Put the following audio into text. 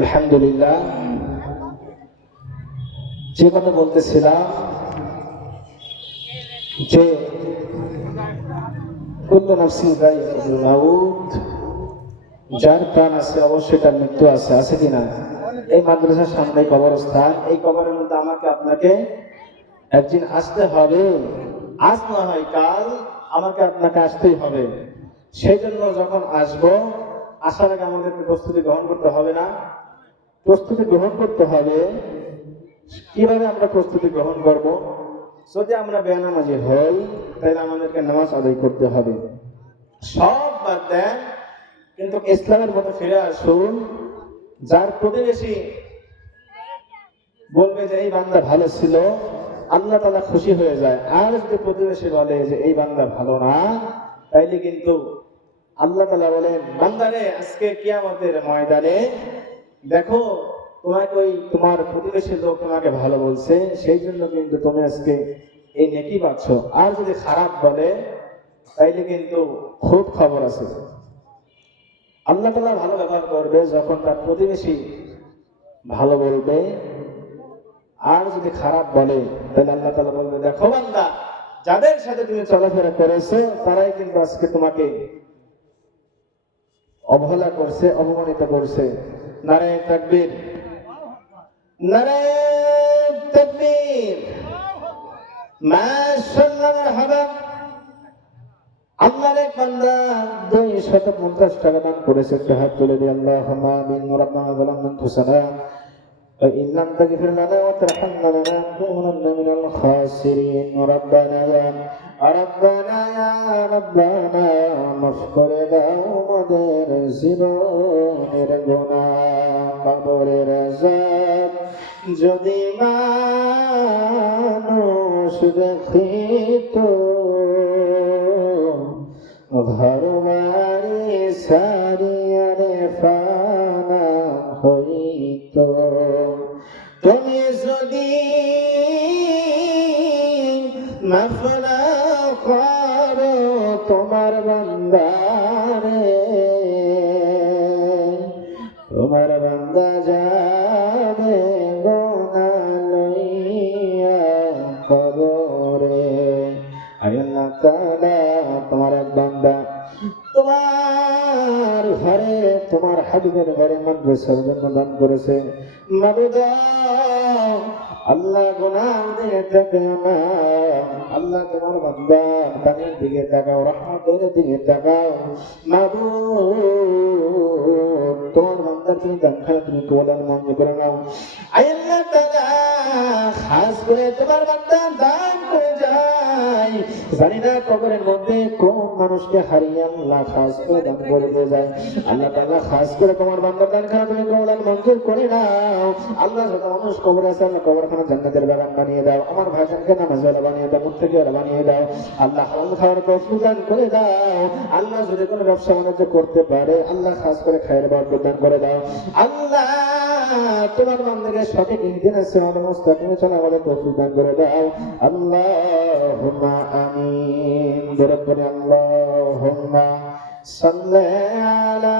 আলহামদুলিল্লাহ, যে কথা বলতেছিলাম যে কুল্লু নাফসিন যায়িকাতুল মাউত, যার প্রাণ আছে অবশ্যই তার মৃত্যু আছে, আছে কিনা? এই মাদ্রাসার সামনে কবরস্থান, এই কবরের মধ্যে আমাকে আপনাকে একদিন আসতে হবে, আজ না হয় কাল আমাকে আপনাকে আসতেই হবে। সেই জন্য যখন আসবো, আসার আগে আমাদেরকে প্রস্তুতি গ্রহণ করতে হবে না? প্রস্তুতি গ্রহণ করতে হবে। কিভাবে আমরা প্রস্তুতি গ্রহণ করব? যদি আমরা বেনামাজি হই তাহলে আমাদেরকে নামাজ আদায় করতে হবে। সব বাদ দেন, কিন্তু ইসলামের মতো ফিরে আসুন। যার প্রতিবেশী বলবে যে এই বান্দা ভালো ছিল, আল্লাহ তাআলা খুশি হয়ে যায়। আর যদি প্রতিবেশী বলে যে এই বান্দা ভালো না, তাইলে কিন্তু আল্লাহ তাআলা বলেন, বান্দারে আজকে কিয়ামতের ময়দানে দেখো, তোমাকে ওই তোমার প্রতিবেশী লোক তোমাকে ভালো বলছে, সেই জন্য কিন্তু তুমি আজকে এই নেকি পাচ্ছ। আর যদি খারাপ বলে তাইলে কিন্তু খুব খবর আছে। আল্লাহ তাআলা ভালো ব্যবহার করবে যখন তার প্রতিবেশী ভালো বলবে, আর যদি খারাপ বলে তাহলে আল্লাহ তাআলা বলবে, দেখো বান্দা, যাদের সাথে তুমি চলাফেরা করেছো তারাই কিন্তু আজকে তোমাকে অবহেলা করছে, অবমানিত করছে। নারে তাকবীর, নারে তাকবীর, মাশাআল্লাহ, মারহাবা। আল্লাহর এক বান্দা 250 টাকা দান করেছে, একটা হাত তুলে দিয়ে আল্লাহুম্মা আমিন। রাব্বানা যালামনা আনফুসানা وإن لم تغفر لنا وترحمنا لنكونن من الخاسرين ربنا يا ربنا মাফ করে দাও আমাদের জীবনের গুনাহ, কবরের আযাব যদি মানুষ দেখিত, ঘর বাড়ি ছাড়িয়া রে ফানা হইত। তুমি যদি মাফ না করো তোমার বান্দারে, তোমার বান্দা যাবে গুনাহ লইয়া কবরে। আল্লাহ তাআলা তোমার এক বান্দা তোমার ঘরে, তোমার হাবিবের ঘরে মাদ্রাসার জন্য দান করেছে। মাবুদ, আল্লাহ গুনাহ দিয়ে তাকাও না, আল্লাহ তোমার বান্দা তাদের দিকে তাকাও, রহমতের দিকে তাকাও। মাবুদ, তোমার বান্দার তুমি দান খানা তুমি কবুল মঞ্জুর করে নাও। আল্লাহ তাআলা খাস করে তোমার বান্দা দান করে যায়, জানি না কবরের মধ্যে কোন মানুষকে হারিয়ে আল্লাহ খাস করে দান করে দিয়ে যায়। আল্লাহ তাআলা খাস করে তোমার বান্দার দান খানা তুমি কবুল মঞ্জুর করে নাও। আল্লাহ যত মানুষ কবরে আছে আল্লাহ কবরখানা জান্নাতের বাগান বানিয়ে দাও। আমার ভাইজানকে নামাজওয়ালা বানিয়ে দাও, মুত্তাকিওয়ালা বানিয়ে দাও। আল্লাহ হালাল খাওয়ার তৌফিক দান করে দাও। আল্লাহ যদি কোনো ব্যবসা বাণিজ্য করতে পারে আল্লাহ খাস করে খায়ের বরকত দান করে দাও। আল্লাহ তোমার বান্দাকে সঠিক ইহদিনাস সিরাতাল মুস্তাকিমে চলা আমাদের তৌফিক দান করে দাও। আল্লাহুম্মা আমিন। বরকত আল্লাহুম্মা সাল্লি আলা